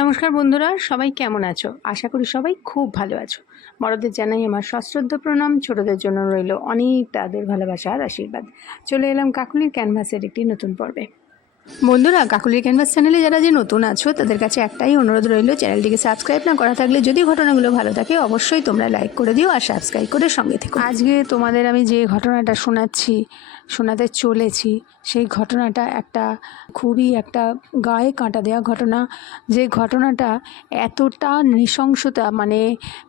নমস্কার বন্ধুরা, সবাই কেমন আছো? আশা করি সবাই খুব ভালো আছো। বড়দের জানাই আমার সশ্রদ্ধ প্রণাম, ছোটদের জন্য রইল অনেক তাদের ভালোবাসা আর আশীর্বাদ। চলে এলাম কাকুলির ক্যানভাসের একটি নতুন পর্বে। বন্ধুরা, কাকুলির ক্যানভাস চ্যানেলে যারা যে নতুন আছো, তাদের কাছে একটাই অনুরোধ রইল, চ্যানেলটিকে সাবস্ক্রাইব না করা থাকলে যদি ঘটনাগুলো ভালো থাকে, অবশ্যই তোমরা লাইক করে দিও আর সাবস্ক্রাইব করে সঙ্গে থেকো। আজকে তোমাদের আমি যে ঘটনাটা শোনাচ্ছি, শোনাতে চলেছি, সেই ঘটনাটা একটা খুবই একটা গায়ে কাঁটা দেওয়া ঘটনা। যে ঘটনাটা এতটা নৃশংসতা মানে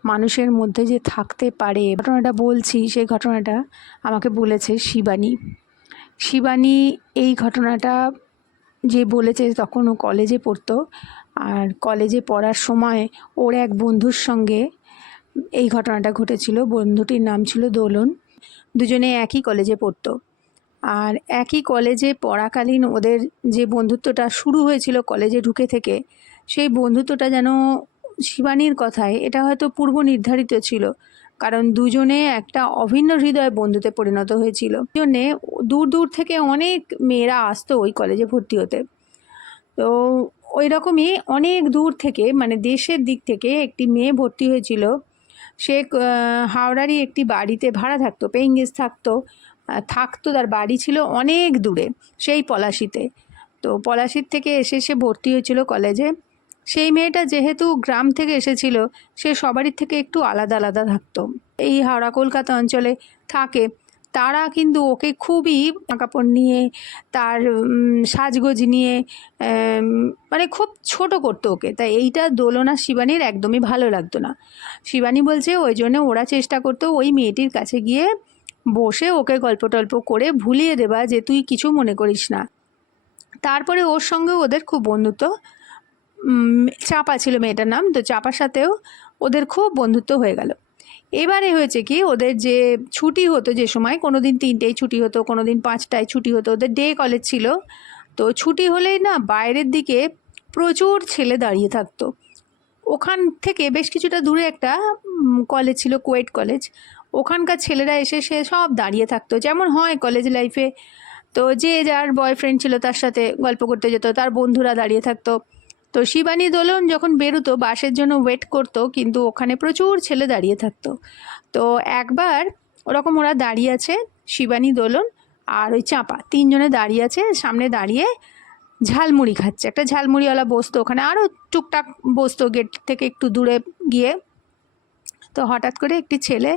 মানুষের মধ্যে যে থাকতে পারে, ঘটনাটা বলছি, সেই ঘটনাটা আমাকে বলেছে শিবানী। শিবানী এই ঘটনাটা যে বলেছে তখন ও কলেজে পড়তো। আর কলেজে পড়ার সময় ওর এক বন্ধুর সঙ্গে এই ঘটনাটা ঘটেছিল। বন্ধুটির নাম ছিল দোলন। দুজনে একই কলেজে পড়তো। আর একই কলেজে পড়াকালীন ওদের যে বন্ধুত্বটা শুরু হয়েছিল কলেজে ঢুকে থেকে, সেই বন্ধুত্বটা যেন শিবানীর কথায়, এটা হয়তো পূর্ব নির্ধারিত ছিল। কারণ দুজনে একটা অভিন্ন হৃদয় বন্ধুতে পরিণত হয়েছিল। জন্যে দূর দূর থেকে অনেক মেয়েরা আসতো ওই কলেজে ভর্তি হতে। তো ওই রকমই অনেক দূর থেকে মানে দেশের দিক থেকে একটি মেয়ে ভর্তি হয়েছিল। সে হাওড়ারই একটি বাড়িতে ভাড়া থাকতো পেইং গেস্ট থাকতো থাকতো, তার বাড়ি ছিল অনেক দূরে, সেই পলাশিতে। তো পলাশির থেকে এসে সে ভর্তি হয়েছিল কলেজে সেই মেয়েটা যেহেতু গ্রাম থেকে এসেছিল, সে সবারই থেকে একটু আলাদা আলাদা থাকতো। এই হাওড়া কলকাতা অঞ্চলে থাকে। তারা কিন্তু ওকে খুবই কাপড় নিয়ে, তার সাজগোজ নিয়ে মানে খুব ছোট করতো ওকে। তাই এইটা দোলনা শিবানীর একদমই ভালো লাগতো না। শিবানী বলছে, ওই জন্য ওরা চেষ্টা করতো ওই মেয়েটির কাছে গিয়ে বসে ওকে গল্প টল্প করে ভুলিয়ে দেবা যে তুই কিছু মনে করিস না। তারপরে ওর সঙ্গে ওদের খুব বন্ধুত্ব। চাপা ছিল মেয়েটার নাম, তো চাপার সাথেও ওদের খুব বন্ধুত্ব হয়ে গেল। এবারে হয়েছে কি, ওদের যে ছুটি হতো যে সময় কোনো দিন তিনটেই ছুটি হতো কোনো দিন পাঁচটায় ছুটি হতো, ওদের ডে কলেজ ছিল। তো ছুটি হলেই না, বাইরের দিকে প্রচুর ছেলে দাঁড়িয়ে থাকতো। ওখান থেকে বেশ কিছুটা দূরে একটা কলেজ ছিল কোয়েট কলেজ ওখানকার ছেলেরা এসে সে সব দাঁড়িয়ে থাকতো। যেমন হয় কলেজ লাইফে তো যে যার বয়ফ্রেন্ড ছিল তার সাথে গল্প করতে যেত, তার বন্ধুরা দাঁড়িয়ে থাকতো। তো শিবানী দোলন যখন বেরোতো বাসের জন্য ওয়েট করতো, কিন্তু ওখানে প্রচুর ছেলে দাঁড়িয়ে থাকতো। তো একবার ওরকম ওরা দাঁড়িয়ে আছে, শিবানী দোলন আর ওই চাঁপা, তিনজনে দাঁড়িয়ে আছে, সামনে দাঁড়িয়ে ঝালমুড়ি খাচ্ছে। একটা ঝালমুড়িওয়ালা বসতো ওখানে আরও টুকটাক বসতো গেট থেকে একটু দূরে গিয়ে। তো হঠাৎ করে একটি ছেলে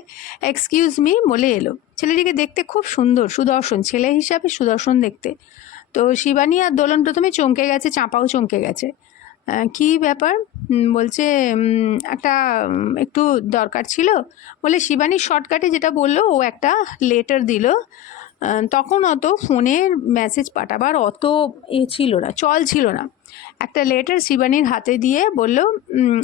এক্সকিউজ মি বলে এলো। ছেলেটিকে দেখতে খুব সুন্দর, সুদর্শন, ছেলে হিসাবে সুদর্শন দেখতে। তো শিবানী আর দোলন প্রথমে চমকে গেছে, চাঁপাও চমকে গেছে। কী ব্যাপার? বলছে একটা একটু দরকার ছিল। বলে শিবানী শর্টকাটে যেটা বলল, ও একটা লেটার দিল। তখন অত ফোনের মেসেজ পাঠাবার অত এ ছিল না, চল ছিল না। একটা লেটার শিবানীর হাতে দিয়ে বলল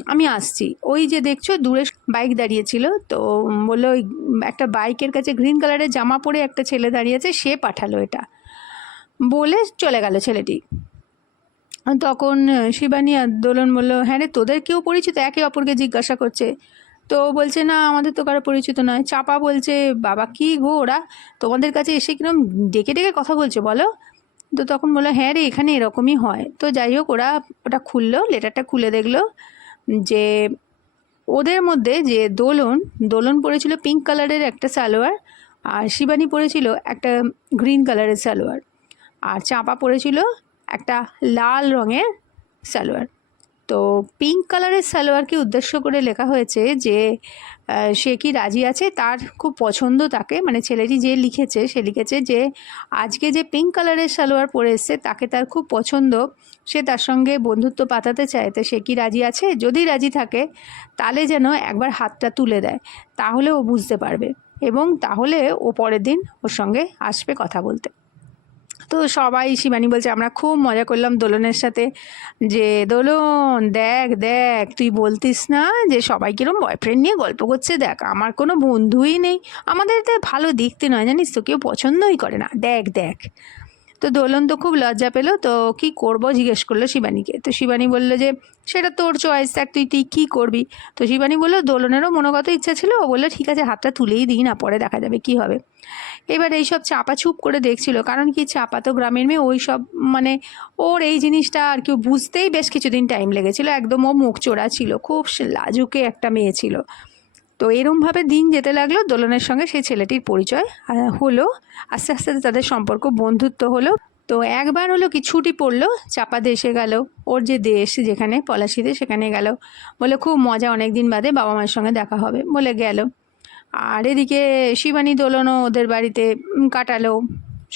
আমি আসছি। ওই যে দেখছ, দূরে বাইক দাঁড়িয়েছিল তো বলল, ওই, একটা বাইকের কাছে গ্রিন কালারের জামা পরে একটা ছেলে দাঁড়িয়েছে সে পাঠালো এটা। বলে চলে গেল ছেলেটি। তখন শিবানী আর দোলন বলল হ্যাঁ রে, তোদের কেউ পরিচিত? একে অপরকে জিজ্ঞাসা করছে। তো বলছে, না, আমাদের তো কারও পরিচিত নয়। চাপা বলছে, বাবা, কি গো ওরা? তোমাদের কাছে এসে কিরম ডেকে ডেকে কথা বলছে, বলো? তো তখন বলল হ্যাঁ রে, এখানে এরকমই হয়। তো যাই হোক, ওরা ওটা খুললো, লেটারটা খুলে দেখল, যে ওদের মধ্যে যে দোলন দোলন পরেছিল পিঙ্ক কালারের একটা সালোয়ার, আর শিবানী পরেছিল একটা গ্রিন কালারের সালোয়ার। আর চাপা পরেছিল একটা লাল রঙের সালোয়ার। তো পিঙ্ক কালারের সালোয়ারকে উদ্দেশ্য করে লেখা হয়েছে যে সে কি রাজি আছে? তার খুব পছন্দ তাকে। মানে ছেলেটি যে লিখেছে, সে লিখেছে যে, আজকে যে পিঙ্ক কালারের সালোয়ার পরে এসছে, তাকে তার খুব পছন্দ। সে তার সঙ্গে বন্ধুত্ব পাতাতে চায়। তো সে কি রাজি আছে? যদি রাজি থাকে, তাহলে যেন একবার হাতটা তুলে দেয়। তাহলে ও বুঝতে পারবে। এবং তাহলে ও পরের দিন ওর সঙ্গে আসবে কথা বলতে। তো সবাই শিবানী বলছে, আমরা খুব মজা করলাম দোলনের সাথে। যে, দোলন, দেখ দেখ, তুই বলতিস না যে, সবাই কিরম বয়ফ্রেন্ড নিয়ে গল্প করছে? দেখ, আমার কোনো বন্ধুই নেই। আমাদের তো ভালো দেখতে নয়, জানিস তো, কেউ পছন্দই করে না। দেখ দেখ। তো দোলন তো খুব লজ্জা পেল, তো কি করব জিজ্ঞেস করল শিবানীকে। তো শিবানী বলল যে, সেটা তোর চয়েস দেখ তুই তুই কী করবি? তো শিবানী বলল, দোলনেরও মনোগত ইচ্ছা ছিল? ও বলল, ঠিক আছে, হাতটা তুলেই দিই না, পরে দেখা যাবে কি হবে। এবার এইসব চাপা চুপ করে দেখছিল, কারণ কি চাপা তো গ্রামের মেয়ে, ওই সব মানে ওর এই জিনিসটা আর কি বুঝতেই বেশ কিছুদিন টাইম লেগেছিল, একদম ও মুখ চোরা ছিল, খুব লাজুকে একটা মেয়ে ছিল। তো এরমভাবে দিন যেতে লাগল, দোলনের সঙ্গে সেই ছেলেটির পরিচয়। হলো, আস্তে আস্তে তাদের সম্পর্ক বন্ধুত্ব হলো। তো একবার হলো কি ছুটি পড়ল, চাপা দেশে গেল। ওর যে দেশ যেখানে পলাশিতে সেখানে গেল। বলে খুব মজা অনেক দিন বাদে বাবা মায়ের সঙ্গে দেখা হবে বলে গেল। আর এদিকে শিবানী দোলনও ওদের বাড়িতে কাটালো,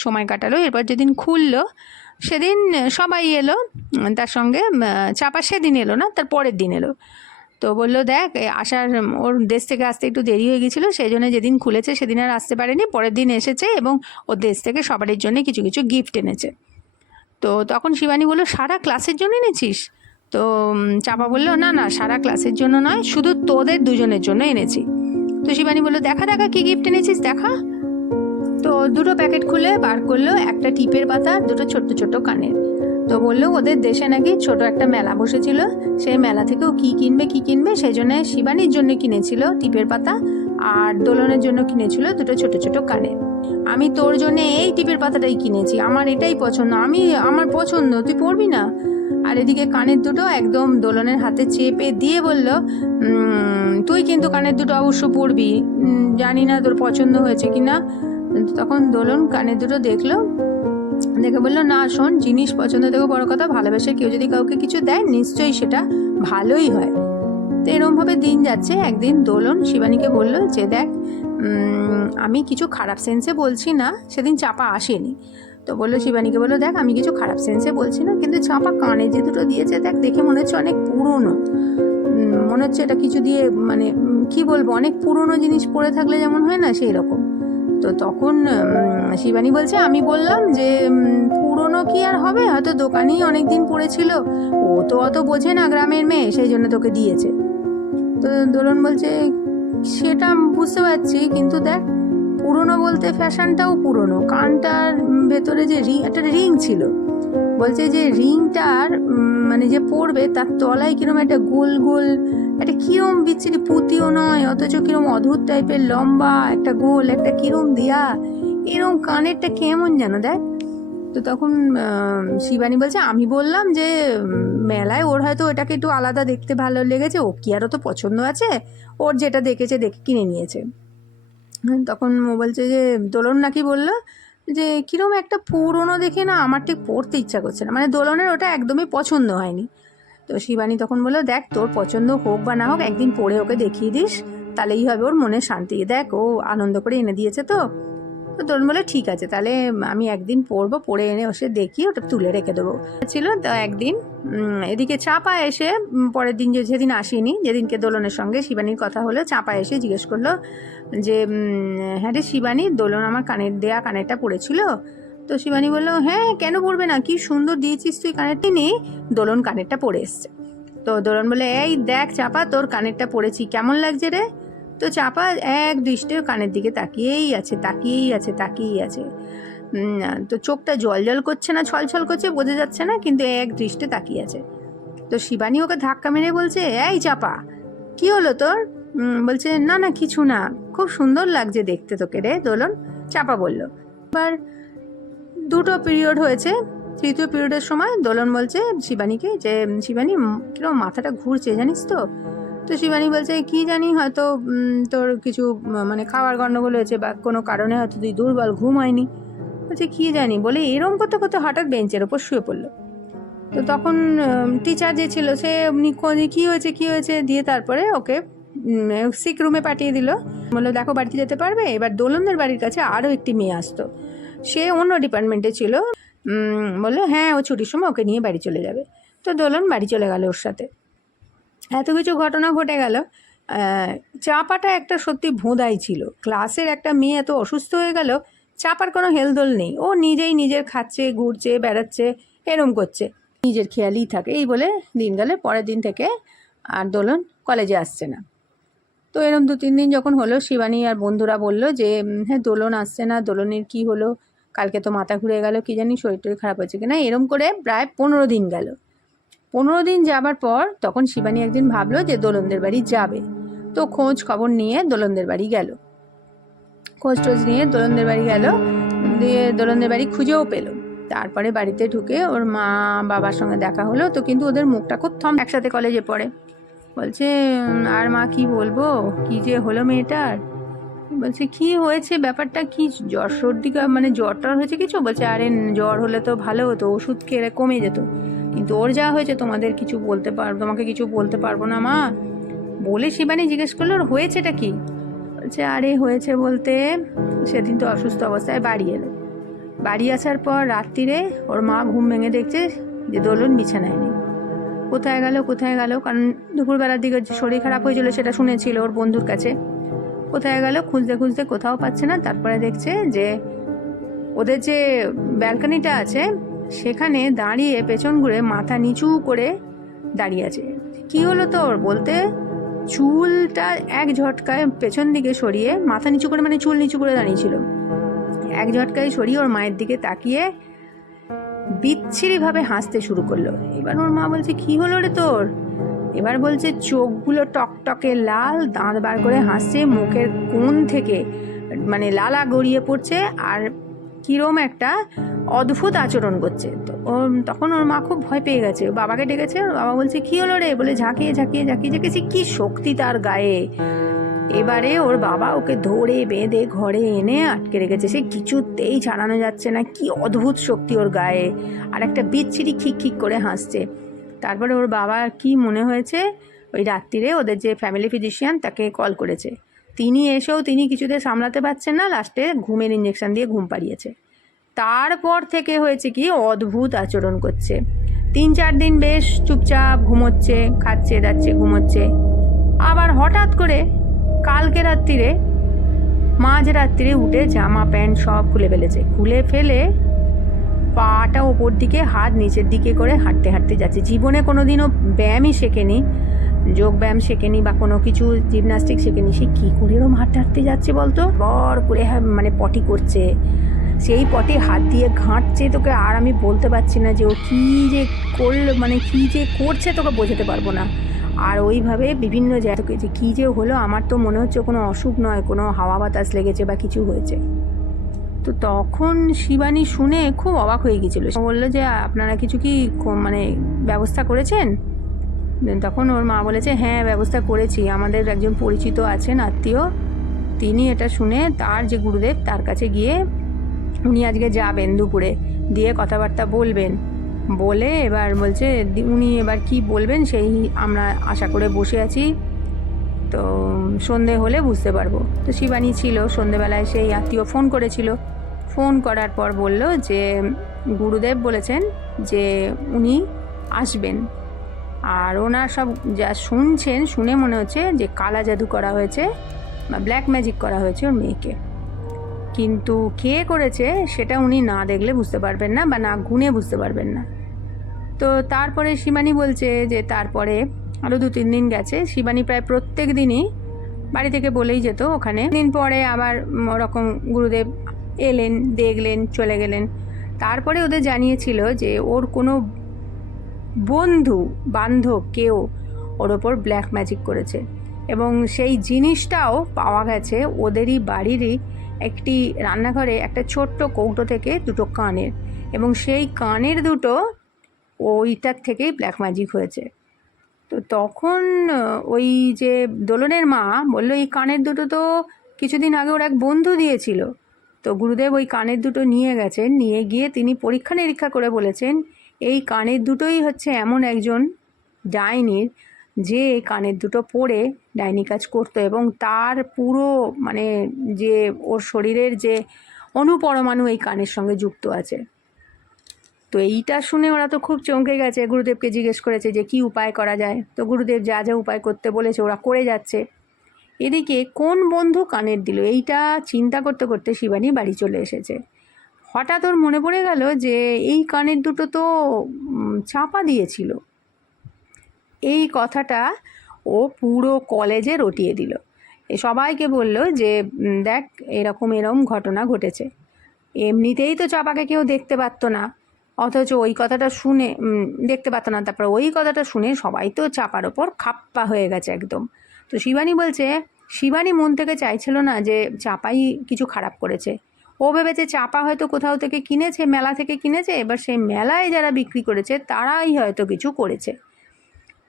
সময় কাটালো। এরপর যেদিন খুললো, সেদিন সবাই এলো। তার সঙ্গে চাপা সেদিন এলো না, তার পরের দিন এলো। তো বলল, দেখ আসার ওর দেশ থেকে আসতে একটু দেরি হয়ে গেছিল, সেই জন্য যেদিন খুলেছে সেদিন আর আসতে পারেনি। পরের দিন এসেছে এবং ওর দেশ থেকে সবারই জন্য কিছু কিছু গিফট এনেছে। তো তখন শিবানী বলল, সারা ক্লাসের জন্য এনেছিস? তো চাপা বলল, না না, সারা ক্লাসের জন্য নয়, শুধু তোদের দুজনের জন্য এনেছি। তো শিবানী বলল, দেখা দেখা, কী গিফট এনেছিস, দেখা? তো দুটো প্যাকেট খুলে বার করল, একটা টিপের পাতা, দুটো ছোট্ট ছোট্ট কানের। তো বলল ওদের দেশে নাকি ছোট একটা মেলা বসেছিল। সেই মেলা থেকেও কি কিনবে কি কিনবে সেই জন্য শিবানীর জন্য কিনেছিল টিপের পাতা আর দোলনের জন্য কিনেছিল দুটো ছোট ছোট কানের আমি তোর জন্য এই টিপের পাতাটাই কিনেছি আমার এটাই পছন্দ আমি আমার পছন্দ তুই পড়বি না। আর এদিকে কানের দুটো একদম দোলনের হাতে চেপে দিয়ে বলল তুই কিন্তু কানের দুটো অবশ্য উম, জানি না তোর পছন্দ হয়েছে কি না তখন দোলন কানের দুটো দেখল দেখে বলল, না, শোন, জিনিস পছন্দ থেকে বড় কথা, ভালোবাসে কেউ যদি কাউকে কিছু দেয়, নিশ্চয়ই সেটা ভালোই হয়। তো এরমভাবে দিন যাচ্ছে, একদিন দোলন শিবানীকে বলল যে, দেখ আমি কিছু খারাপ সেন্সে বলছি না, সেদিন চাপা আসেনি। তো বলল শিবানীকে, বলল, দেখ, আমি কিছু খারাপ সেন্সে বলছি না, কিন্তু চাপা কানে যে দুটো দিয়েছে, দেখ, দেখে মনে হচ্ছে অনেক পুরনো। মনে হচ্ছে এটা কিছু দিয়ে মানে কি বলব, অনেক পুরনো জিনিস পড়ে থাকলে যেমন হয় না সেই রকম তো তখন শিবানী বলছে, আমি বললাম যে পুরনো কি আর হবে? হয়তো দোকানেই অনেক দিন পড়েছিল। ও তো অত বোঝে না গ্রামের মেয়ে, সেই জন্য তোকে দিয়েছে। তো দোলন বলছে, সেটা বুঝতে পারছি, কিন্তু দেখ, পুরনো বলতে ফ্যাশনটাও পুরনো। কানটার ভেতরে যে রিং, একটা রিং ছিল। বলছে যে রিংটার মানে যে পড়বে, তার তলায় কিরম একটা গোল গোল, একটা কিরম বিচ্ছিরি পুঁতিও নয়, অথচ কিরম অদ্ভুত টাইপের লম্বা, একটা গোল, একটা কিরম দেয়া এরম কানেরটা কেমন যেন দেখ। তো তখন শিবানী বলছে আমি বললাম যে মেলায় ওর হয়তো ওটাকে একটু আলাদা দেখতে ভালো লেগেছে ও কি আরও তো পছন্দ আছে? ওর যেটা দেখেছে দেখে কিনে নিয়েছে। হ্যাঁ, তখন ও বলছে যে দোলন নাকি বলল যে কিরম একটা পুরনো দেখে না আমার ঠিক পড়তে ইচ্ছা করছে না। মানে দোলনের ওটা একদমই পছন্দ হয়নি। তো শিবানী তখন বলল দেখ তোর পছন্দ হোক বা না হোক একদিন পরে ওকে দেখিয়ে দিস। তাহলেই হবে ওর মনে শান্তি। দেখ ও আনন্দ করে এনে দিয়েছে তো। তো তরুণ বলে ঠিক আছে, তাহলে আমি একদিন পরবো, পরে এনে ওসে দেখি, ওটা তুলে রেখে দেবো। ছিল, তো একদিন এদিকে চাপা এসে পরের দিন যেদিন আসেনি, যেদিনকে দোলনের সঙ্গে শিবানীর কথা হলো, চাপা এসে জিজ্ঞেস করল যে হ্যাঁ রে শিবানী, দোলন আমার কানের দেয়া কানেরটা পড়েছিল? তো শিবানী বলল হ্যাঁ কেন পড়বে না? কি সুন্দর দিয়েছিস তুই কানেরটি নেই দোলন কানেরটা পড়ে এসছে। তো দোলন বলে এই দেখ চাপা, তোর কানেরটা পড়েছি, কেমন লাগছে রে? তো চাপা এক দৃষ্টে কানের দিকে তাকিয়েই আছে তাকিয়েই আছে তাকিয়েই আছে। তো চোখটা জল জল করছে না ছলছল করছে বোঝা যাচ্ছে না, কিন্তু এক দৃষ্টে তাকিয়ে আছে। তো শিবানী ওকে ধাক্কা মেরে বলছে, এই চাপা, কি হলো তোর? বলছে, না না, কিছু না, খুব সুন্দর লাগছে দেখতে তোকে রে, দোলন। চাপা বলল। এবার দুটো পিরিয়ড হয়েছে, তৃতীয় পিরিয়ডের সময় দোলন বলছে শিবানীকে যে, শিবানী কীরকম মাথাটা ঘুরছে জানিস তো? তো শিবানী বলছে, কি জানি, হয়তো তোর কিছু মানে খাওয়ার গণ্ডগোল হয়েছে বা কোনো কারণে হয়তো তুই দুর্বল, ঘুম হয়নি। বলছে, কি জানি? বলে, এরম করতে করতে হঠাৎ বেঞ্চের ওপর শুয়ে পড়ল। তো তখন টিচার যে ছিল, সে খোঁজে কী হয়েছে কী হয়েছে? দিয়ে তারপরে ওকে সিক রুমে পাঠিয়ে দিল। বলল, দেখো, বাড়িতে যেতে পারবে? এবার দোলনদের বাড়ির কাছে আরও একটি মেয়ে আসতো। সে অন্য ডিপার্টমেন্টে ছিল। বলল হ্যাঁ ও ছুটির সময় ওকে নিয়ে বাড়ি চলে যাবে। তো দোলন বাড়ি চলে গেল ওর সাথে। এত কিছু ঘটনা ঘটে গেল। চাপাটা একটা সত্যি ভোঁদাই ছিল। ক্লাসের একটা মেয়ে এত অসুস্থ হয়ে গেল, চাপার কোনো হেলদোল নেই। ও নিজেই নিজের খাচ্ছে, ঘুরছে, বেড়াচ্ছে, এরম করছে। নিজের খেয়ালই থাকে। এই বলে দিন গেলে পরের দিন থেকে আর দোলন কলেজে আসছে না। তো এরম দু তিন দিন যখন হলো, শিবানী আর বন্ধুরা বলল যে হ্যাঁ দোলন আসছে না, দোলনের কি হলো, কালকে তো মাথা ঘুরে গেল, কি জানি শরীর টরীর খারাপ হয়েছে কিনা, এরম করে প্রায় পনেরো দিন গেল। পনেরো দিন যাবার পর তখন শিবানী একদিন ভাবলো যে দোলনদের বাড়ি যাবে। তো খোঁজ খবর নিয়ে দোলনদের বাড়ি গেল। খোঁজ টোজ নিয়ে দোলনদের বাড়ি গেল। দিয়ে দোলনদের বাড়ি খুঁজেও পেল। তারপরে বাড়িতে ঢুকে ওর মা বাবার সঙ্গে দেখা হলো। তো কিন্তু ওদের মুখটা খুব থম একসাথে কলেজে পড়ে। বলছে আর মা কি বলব? কি যে হলো মেয়েটার? বলছে, কি হয়েছে ব্যাপারটা? কি জ্বর সর্দি মানে জ্বর টর হয়েছে কিছু? বলছে, আরে, জ্বর হলে তো ভালো হতো, ওষুধ খেলে কমে যেত। কিন্তু ওর যা হয়েছে তোমাদের কিছু বলতে পার, তোমাকে কিছু বলতে পারব না, মা? বলে শিবানী জিজ্ঞেস করল, ওর হয়েছেটা কি? বলছে, আরে, হয়েছে বলতে সেদিন তো অসুস্থ অবস্থায় বাড়ি এলো। বাড়ি আসার পর রাত্রিরে ওর মা ঘুম ভেঙে দেখছে যে দোলন বিছানায় নেই। কোথায় গেল কোথায় গেল? কারণ দুপুরবেলার দিকে শরীর খারাপ হয়েছিল সেটা শুনেছিল ওর বন্ধুর কাছে। কোথায় গেল খুঁজতে খুঁজতে কোথাও পাচ্ছে না। তারপরে দেখছে যে ওদের যে ব্যালকনিটা আছে সেখানে দাঁড়িয়ে পেছন ঘুরে মাথা নিচু করে দাঁড়িয়ে আছে। কি হলো তোর বলতে? চুলটা এক ঝটকায় পেছন দিকে সরিয়ে মাথা নিচু করে মানে চুল নিচু করে দাঁড়িয়েছিল। এক ঝটকায় সরিয়ে ওর মায়ের দিকে তাকিয়ে বিচ্ছিরিভাবে হাসতে শুরু করল। এবার ওর মা বলছে, কি হলো রে তোর? এবার বলছে, চোখগুলো টকটকে লাল, দাঁত বার করে হাসছে, মুখের কোণ থেকে মানে লালা গড়িয়ে পড়ছে, আর কিরম একটা অদ্ভুত আচরণ করছে। তো তখন ওর মা খুব ভয় পেয়ে গেছে। বাবাকে ডেকেছে, ওর বাবা বলছে, কি হলো রে? বলে, ঝাঁকিয়ে ঝাঁকিয়ে ঝাঁকিয়ে ঝাঁকিয়েছে কি শক্তি তার গায়ে? এবারে ওর বাবা ওকে ধরে, বেঁধে, ঘরে এনে আটকে রেখেছে। সে কিছুতেই ছাড়ানো যাচ্ছে না। কি অদ্ভুত শক্তি ওর গায়ে। আর একটা বিচ্ছিরি খিক খিক করে হাসছে। তারপরে ওর বাবার কি মনে হয়েছে? ওই রাত্রিরে ওদের যে ফ্যামিলি ফিজিশিয়ান তাকে কল করেছে। তিনি এসেও তিনি কিছুতে সামলাতে পারছেন না। লাস্টে ঘুমের ইঞ্জেকশন দিয়ে ঘুম পাড়িয়েছে। তারপর থেকে হয়েছে কি, অদ্ভুত আচরণ করছে। তিন চার দিন বেশ চুপচাপ ঘুমোচ্ছে, খাচ্ছে, দাচ্ছে, ঘুমোচ্ছে। আবার হঠাৎ করে কালকে রাত্রিরে, মাঝ রাত্রিরে উঠে জামা, প্যান্ট সব খুলে ফেলেছে। খুলে ফেলে পাটা ওপর দিকে, হাত নিচের দিকে করে হাঁটতে হাঁটতে যাচ্ছে। জীবনে কোনো দিনও ব্যায়ামই শেখেনি, যোগ ব্যায়াম শেখেনি বা কোনো কিছু জিমনাস্টিক শেখেনি, সে কী করে এরম হাঁটতে হাঁটতে যাচ্ছে বলতো? বর করে হ্যাঁ মানে পটি করছে। সেই পটে হাত দিয়ে ঘাঁটছে তোকে আর আমি বলতে পারছি না যে ও কী যে করল মানে কী যে করছে তোকে বোঝাতে পারব না। আর ওইভাবে বিভিন্ন জায়গায় যে কী যে হলো, আমার তো মনে হচ্ছে কোনো অসুখ নয়, কোনো হাওয়া বাতাস লেগেছে বা কিছু হয়েছে। তো তখন শিবানী শুনে খুব অবাক হয়ে গেছিল বলল যে, আপনারা কিছু কি মানে ব্যবস্থা করেছেন? তখন ওর মা বলেছে হ্যাঁ ব্যবস্থা করেছি। আমাদের একজন পরিচিত আছেন, আত্মীয়। তিনি এটা শুনে তার যে গুরুদেব, তার কাছে গিয়ে উনি আজকে যাবেন দুপুরে, দিয়ে কথাবার্তা বলবেন। বলে এবার বলছে, উনি এবার কি বলবেন সেই আমরা আশা করে বসে আছি। তো সন্ধে হলে বুঝতে পারব। তো শিবানী ছিল, সন্ধেবেলায় সেই আত্মীয় ফোন করেছিল। ফোন করার পর বলল যে, গুরুদেব বলেছেন যে উনি আসবেন। আর ওনার সব যা শুনছেন, শুনে মনে হচ্ছে যে কালা জাদু করা হয়েছে বা ব্ল্যাক ম্যাজিক করা হয়েছে ওর মেয়েকে। কিন্তু কে করেছে সেটা উনি না দেখলে বুঝতে পারবেন না বা না গুনে বুঝতে পারবেন না। তো তারপরে শিবানী বলছে যে তারপরে আরও দু তিন দিন গেছে, শিবানী প্রায় প্রত্যেক দিনই বাড়ি থেকে বলেই যেত ওখানে। দিন পরে আবার ওরকম গুরুদেব এলেন, দেখলেন, চলে গেলেন। তারপরে ওদের জানিয়েছিল যে ওর কোনো বন্ধু, বান্ধব কেউ ওর ওপর ব্ল্যাক ম্যাজিক করেছে। এবং সেই জিনিসটাও পাওয়া গেছে ওদেরই বাড়িরই একটি রান্নাঘরে একটা ছোট্ট কৌটো থেকে দুটো কানের এবং সেই কানের দুটো ওইটার থেকেই ব্ল্যাক ম্যাজিক হয়েছে। তো তখন ওই যে দোলনের মা বলল, এই কানের দুটো তো কিছুদিন আগে ওর এক বন্ধু দিয়েছিল। তো গুরুদেব ওই কানের দুটো নিয়ে গেছেন, নিয়ে গিয়ে তিনি পরীক্ষা নিরীক্ষা করে বলেছেন, এই কানের দুটোই হচ্ছে এমন একজন ডাইনির যে এই কানের দুটো পরে ডাইনি কাজ করতো এবং তার পুরো মানে যে ওর শরীরের যে অনুপরমাণু এই কানের সঙ্গে যুক্ত আছে। তো এইটা শুনে ওরা তো খুব চমকে গেছে। গুরুদেবকে জিজ্ঞেস করেছে যে কি উপায় করা যায়? তো গুরুদেব যা যা উপায় করতে বলেছে ওরা করে যাচ্ছে। এদিকে কোন বন্ধু কানের দিল? এইটা চিন্তা করতে করতে শিবানী বাড়ি চলে এসেছে। হঠাৎ ওর মনে পড়ে গেল যে এই কানের দুটো তো চাপা দিয়েছিল। এই কথাটা ও পুরো কলেজে রটিয়ে দিল। এ সবাইকে বলল যে দেখ, এরকম এরকম ঘটনা ঘটেছে। এমনিতেই তো চাপাকে কেউ দেখতে পারতো না। অথচ ওই কথাটা শুনে দেখতে পারতো না। তারপর ওই কথাটা শুনে সবাই তো চাপার ওপর খাপ্পা হয়ে গেছে একদম। তো শিবানী বলছে, শিবানী মন থেকে চাইছিল না যে চাপাই কিছু খারাপ করেছে। ও ভেবেছে চাপা হয়তো কোথাও থেকে কিনেছে, মেলা থেকে কিনেছে। এবার সেই মেলায় যারা বিক্রি করেছে, তারাই হয়তো কিছু করেছে।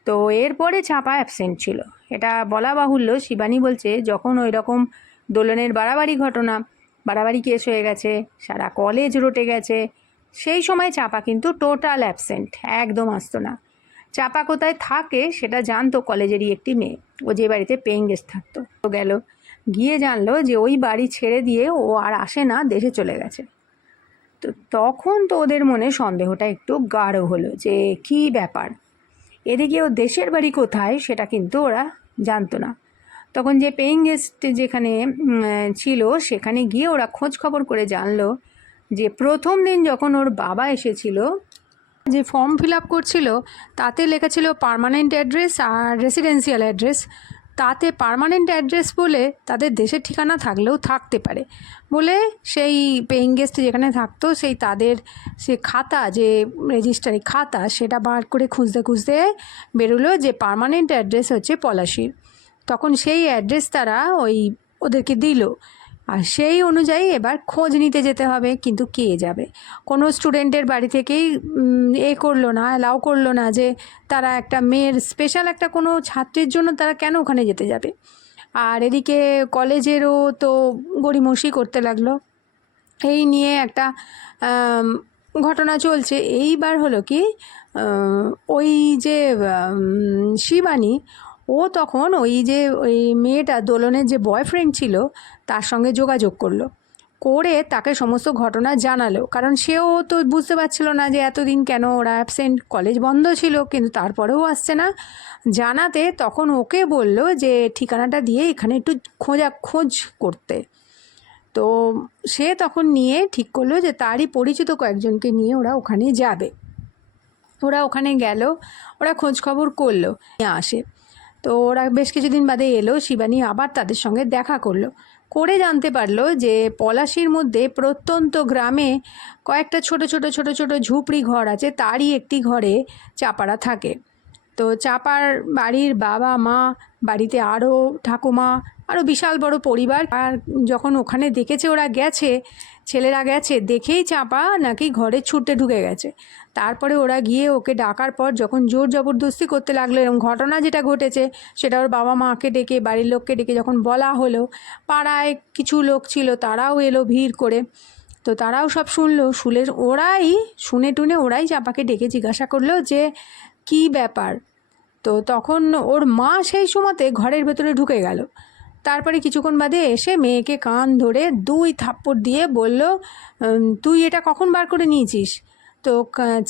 তো এরপরে চাপা অ্যাবসেন্ট ছিল। এটা বলা বাহুল্য, শিবানী বলছে, যখন ওই রকম দোলনের বাড়াবাড়ি ঘটনা, বাড়াবাড়ি কেস হয়ে গেছে, সারা কলেজ রটে গেছে, সেই সময় চাপা কিন্তু টোটাল অ্যাবসেন্ট একদম আসতো না। চাপা কোথায় থাকে সেটা জানতো কলেজেরই একটি মেয়ে, ও যে বাড়িতে পেইং গেস্ট থাকতো। ও গেল, গিয়ে জানলো যে ওই বাড়ি ছেড়ে দিয়ে ও আর আসে না, দেশে চলে গেছে। তো তখন তো ওদের মনে সন্দেহটা একটু গাঢ় হলো যে কী ব্যাপার? এদিকে ও দেশের বাড়ি কোথায় সেটা কিন্তু ওরা জানতো না। তখন যে পেইং গেস্ট যেখানে ছিল সেখানে গিয়ে ওরা খোঁজ খবর করে জানলো যে প্রথম দিন যখন ওর বাবা এসেছিল, যে ফর্ম ফিল আপ করছিল, তাতে লেখা ছিল পারমানেন্ট অ্যাড্রেস আর রেসিডেন্সিয়াল অ্যাড্রেস তাতে পারমানেন্ট অ্যাড্রেস বলে তাদের দেশের ঠিকানা থাকলেও থাকতে পারে। বলে সেই পেইং গেস্ট যেখানে থাকতো, সেই তাদের সে খাতা, যে রেজিস্টারি খাতা, সেটা বার করে খুঁজতে খুঁজতে বেরোলো যে পারমানেন্ট অ্যাড্রেস হচ্ছে পলাশির। তখন সেই অ্যাড্রেস তারা ওই ওদেরকে দিল। আর সেই অনুযায়ী এবার খোঁজ নিতে যেতে হবে, কিন্তু কে যাবে? কোনো স্টুডেন্টের বাড়ি থেকেই এ করল না অ্যালাউ করল না যে তারা একটা মেয়ের স্পেশাল একটা কোনো ছাত্রীর জন্য তারা কেন ওখানে যেতে যাবে? আর এদিকে কলেজেরও তো গড়িমসি করতে লাগল। এই নিয়ে একটা ঘটনা চলছে। এইবার হলো কি ওই যে শিবানী ও তখন ওই যে ওই মেয়েটা দোলনের যে বয়ফ্রেন্ড ছিল, তার সঙ্গে যোগাযোগ করল। করে তাকে সমস্ত ঘটনা জানালো। কারণ সেও তো বুঝতে পারছিল না যে এতদিন কেন ওরা অ্যাবসেন্ট কলেজ বন্ধ ছিল, কিন্তু তারপরেও আসছে না। জানাতে তখন ওকে বলল যে, ঠিকানাটা দিয়ে এখানে একটু খোঁজা, খোঁজ করতে। তো সে তখন নিয়ে ঠিক করল যে, তারই পরিচিত কয়েকজনকে নিয়ে ওরা ওখানে যাবে। ওরা ওখানে গেল, ওরা খোঁজ খবর করল আসে। তো ওরা বেশ কিছুদিন বাদে এলো, শিবানী আবার তাদের সঙ্গে দেখা করল। করে জানতে পারল যে পলাশির মধ্যে প্রত্যন্ত গ্রামে কয়েকটা ছোট ছোট ছোট ছোট ঝুপড়ি ঘর আছে, তারই একটি ঘরে চাপারা থাকে। তো চাপার বাড়ির বাবা, মা, বাড়িতে আরও ঠাকুমা, আরও বিশাল বড় পরিবার, আর যখন ওখানে দেখেছে ওরা গেছে ছেলেরা গেছে, দেখেই চাপা নাকি ঘরে ছুটে ঢুকে গেছে। তারপরে ওরা গিয়ে ওকে ডাকার পর যখন জোর জবরদস্তি করতে লাগল এরকম ঘটনা যেটা ঘটেছে, সেটা ওর বাবা মাকে ডেকে, বাড়ির লোককে ডেকে যখন বলা হলো, পাড়ায় কিছু লোক ছিল, তারাও এলো ভিড় করে। তো তারাও সব শুনলো শুনে ওরাই, শুনে টুনে ওরাই চাপাকে ডেকে জিজ্ঞাসা করল যে, কী ব্যাপার? তো তখন ওর মা সেই সময়তে ঘরের ভেতরে ঢুকে গেল। তারপরে কিছুক্ষণ বাদে এসে মেয়েকে কান ধরে দুই থাপ্পড় দিয়ে বলল তুই এটা কখন বার করে নিয়েছিস? তো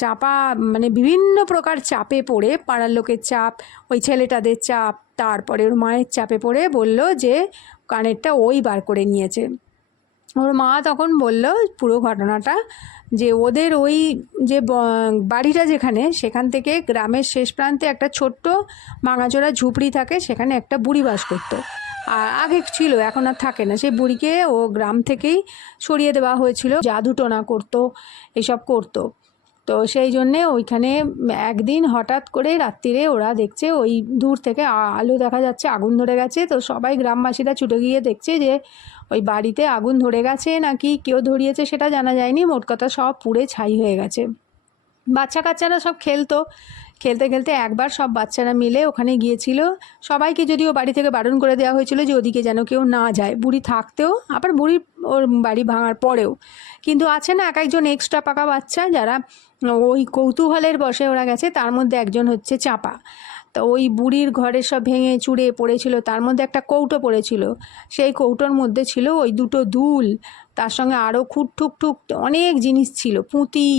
চাপা মানে বিভিন্ন প্রকার চাপে পড়ে পাড়ার লোকের চাপ, ওই ছেলেটাদের চাপ, তারপরে ওর মায়ের চাপে পড়ে বলল যে, কানেরটা ওই বার করে নিয়েছে। ওর মা তখন বলল পুরো ঘটনাটা যে ওদের ওই যে বাড়িটা যেখানে, সেখান থেকে গ্রামের শেষ প্রান্তে একটা ছোট্ট ভাঙাচোরা ঝুপড়ি থাকে, সেখানে একটা বুড়ি বাস করতো। আর আগে ছিল, এখন আর থাকে না। সেই বুড়িকে ও গ্রাম থেকেই সরিয়ে দেওয়া হয়েছিল, জাদু টোনা করতো, এসব করতো। তো সেই জন্যে ওইখানে একদিন হঠাৎ করে রাত্রিরে ওরা দেখছে ওই দূর থেকে আলো দেখা যাচ্ছে, আগুন ধরে গেছে। তো সবাই গ্রামবাসীরা ছুটে গিয়ে দেখছে যে ওই বাড়িতে আগুন ধরে গেছে নাকি কেউ ধরিয়েছে সেটা জানা যায়নি। মোট কথা সব পুড়ে ছাই হয়ে গেছে। বাচ্চা কাচ্চারা সব খেলতো। খেলতে খেলতে একবার সব বাচ্চারা মিলে ওখানে গিয়েছিল। সবাইকে যদিও বাড়ি থেকে বারণ করে দেওয়া হয়েছিল যে ওদিকে যেন কেউ না যায়। বুড়ি থাকতেও, আবার বুড়ি ওর বাড়ি ভাঙার পরেও। কিন্তু আছে না এক একজন এক্সট্রা পাকা বাচ্চা যারা ওই কৌতূহলের বসে ওরা গেছে, তার মধ্যে একজন হচ্ছে চাপা। তো ওই বুড়ির ঘরে সব ভেঙে চুড়ে পড়েছিল, তার মধ্যে একটা কৌটো পড়েছিল। সেই কৌটোর মধ্যে ছিল ওই দুটো দুল, তার সঙ্গে আরও খুট ঠুক ঠুক অনেক জিনিস ছিল, পুঁতি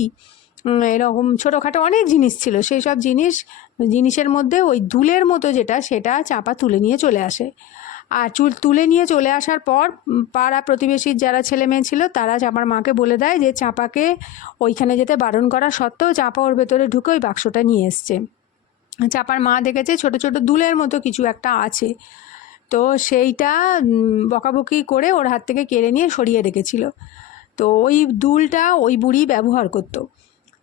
এরকম ছোটোখাটো অনেক জিনিস ছিল। সেই সব জিনিস, জিনিসের মধ্যে ওই দুলের মতো যেটা, সেটা চাপা তুলে নিয়ে চলে আসে। আর চুল তুলে নিয়ে চলে আসার পর পাড়া প্রতিবেশীর যারা ছেলে মেয়ে ছিল, তারা চাপার মাকে বলে দেয় যে, চাপাকে ওইখানে যেতে বারণ করা সত্ত্বেও চাপা ওর ভেতরে ঢুকে ওই বাক্সটা নিয়ে এসছে। চাপার মা দেখেছে ছোট ছোট দুলের মতো কিছু একটা আছে। তো সেইটা বকাবকি করে ওর হাত থেকে কেড়ে নিয়ে সরিয়ে রেখেছিল। তো ওই দুলটা ওই বুড়ি ব্যবহার করতো।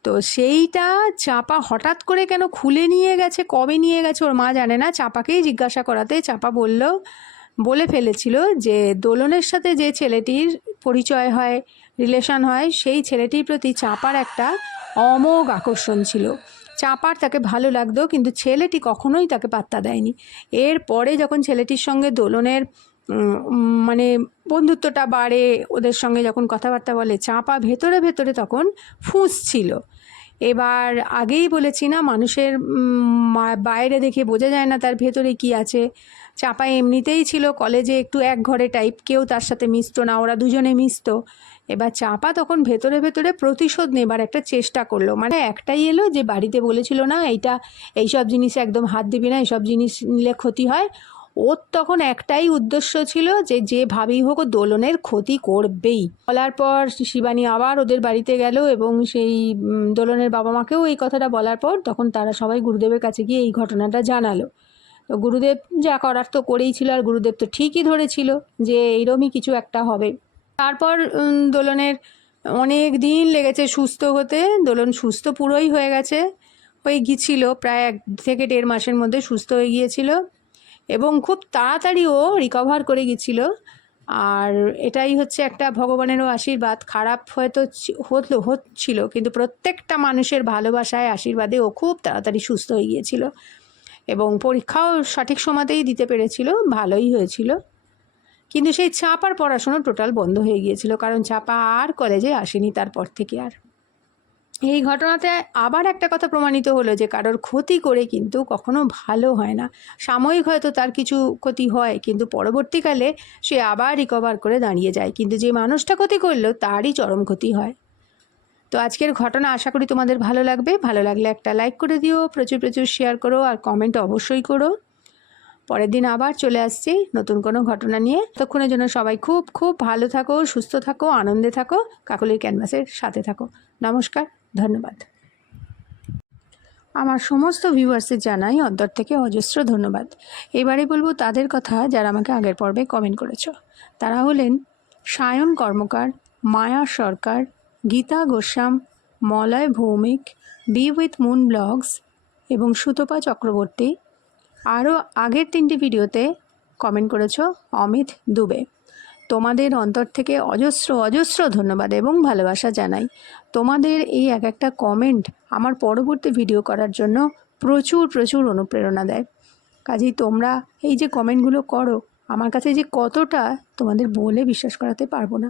তো সেইটা চাপা হঠাৎ করে কেন খুলে নিয়ে গেছে? কবে নিয়ে গেছে? ওর মা জানে না। চাপাকেই জিজ্ঞাসা করাতে চাপা বলল, বলে ফেলেছিল যে দোলনের সাথে যে ছেলেটির পরিচয় হয় রিলেশন হয়, সেই ছেলেটির প্রতি চাপার একটা অমোঘ আকর্ষণ ছিল। চাপার তাকে ভালো লাগতো, কিন্তু ছেলেটি কখনোই তাকে পাত্তা দেয়নি। এরপরে যখন ছেলেটির সঙ্গে দোলনের মানে বন্ধুত্বটা বাড়ে ওদের সঙ্গে যখন কথাবার্তা বলে, চাপা ভেতরে ভেতরে তখন ফুঁস ছিল। এবার আগেই বলেছি না, মানুষের বাইরে দেখে বোঝা যায় না তার ভেতরে কি আছে। চাপা এমনিতেই ছিল, কলেজে একটু এক ঘরে টাইপ কেউ তার সাথে মিশতো না, ওরা দুজনে মিশতো। এবার চাপা তখন ভেতরে ভেতরে প্রতিশোধ নেবার একটা চেষ্টা করল। মানে একটাই এলো যে, বাড়িতে বলেছিল না, এইটা, এইসব জিনিসে একদম হাত দিবি না, এইসব জিনিস নিলে ক্ষতি হয় ওর তখন একটাই উদ্দেশ্য ছিল যে যেভাবেই হোক দোলনের ক্ষতি করবেই। বলার পর শিবানী আবার ওদের বাড়িতে গেল এবং সেই দোলনের বাবা মাকেও এই কথাটা বলার পর তখন তারা সবাই গুরুদেবের কাছে গিয়ে এই ঘটনাটা জানালো। তো গুরুদেব যা করার তো করেই ছিল আর গুরুদেব তো ঠিকই ধরেছিল যে এইরমই কিছু একটা হবে। তারপর দোলনের অনেক দিন লেগেছে সুস্থ হতে। দোলন সুস্থ পুরোই হয়ে গেছে। হয়ে গিয়েছিল, প্রায় এক থেকে দেড় মাসের মধ্যে সুস্থ হয়ে গিয়েছিল। এবং খুব তাড়াতাড়ি ও রিকভার করে গেছিল। আর এটাই হচ্ছে একটা ভগবানেরও আশীর্বাদ। খারাপ হয়তো হতো হচ্ছিল, কিন্তু প্রত্যেকটা মানুষের ভালোবাসায়, আশীর্বাদে ও খুব তাড়াতাড়ি সুস্থ হয়ে গিয়েছিল। এবং পরীক্ষাও সঠিক সময়তেই দিতে পেরেছিল, ভালোই হয়েছিল। কিন্তু সেই ছাপার পড়াশুনো টোটাল বন্ধ হয়ে গিয়েছিল, কারণ ছাপা আর কলেজে আসেনি তারপর থেকে আর। এই ঘটনাতে আবার একটা কথা প্রমাণিত হলো যে কারোর ক্ষতি করে কিন্তু কখনো ভালো হয় না। সাময়িক হয়তো তার কিছু ক্ষতি হয়, কিন্তু পরবর্তীকালে সে আবার রিকভার করে দাঁড়িয়ে যায়। কিন্তু যে মানুষটা ক্ষতি করল, তারই চরম ক্ষতি হয়। তো আজকের ঘটনা আশা করি তোমাদের ভালো লাগবে। ভালো লাগলে একটা লাইক করে দিও, প্রচুর প্রচুর শেয়ার করো আর কমেন্ট অবশ্যই করো। পরের দিন আবার চলে আসছি নতুন কোনো ঘটনা নিয়ে। ততক্ষণের জন্য সবাই খুব খুব ভালো থাকো, সুস্থ থাকো, আনন্দে থাকো, কাকলির ক্যানভাসের সাথে থাকো। নমস্কার। ধন্যবাদ। আমার সমস্ত ভিউয়ার্সের জানাই অন্তর থেকে অজস্র ধন্যবাদ। এবারে বলব তাদের কথা যারা আমাকে আগের পর্বে কমেন্ট করেছ। তারা হলেন Sayan Karmakar, Maya Sarkar, Gita Goswami, Malay Bhowmik B with moon blogs এবং সুতপা চক্রবর্তী। আরও আগের তিনটি ভিডিওতে কমেন্ট করেছ অমিত দুবে। তোমাদের অন্তর থেকে অজস্র অজস্র ধন্যবাদ এবং ভালোবাসা জানাই। তোমাদের এই এক একটা কমেন্ট আমার পরবর্তী ভিডিও করার জন্য প্রচুর প্রচুর অনুপ্রেরণা দেয়। কাজেই তোমরা এই যে কমেন্টগুলো করো, আমার কাছে যে কতটা তোমাদের বলে বিশ্বাস করাতে পারব না।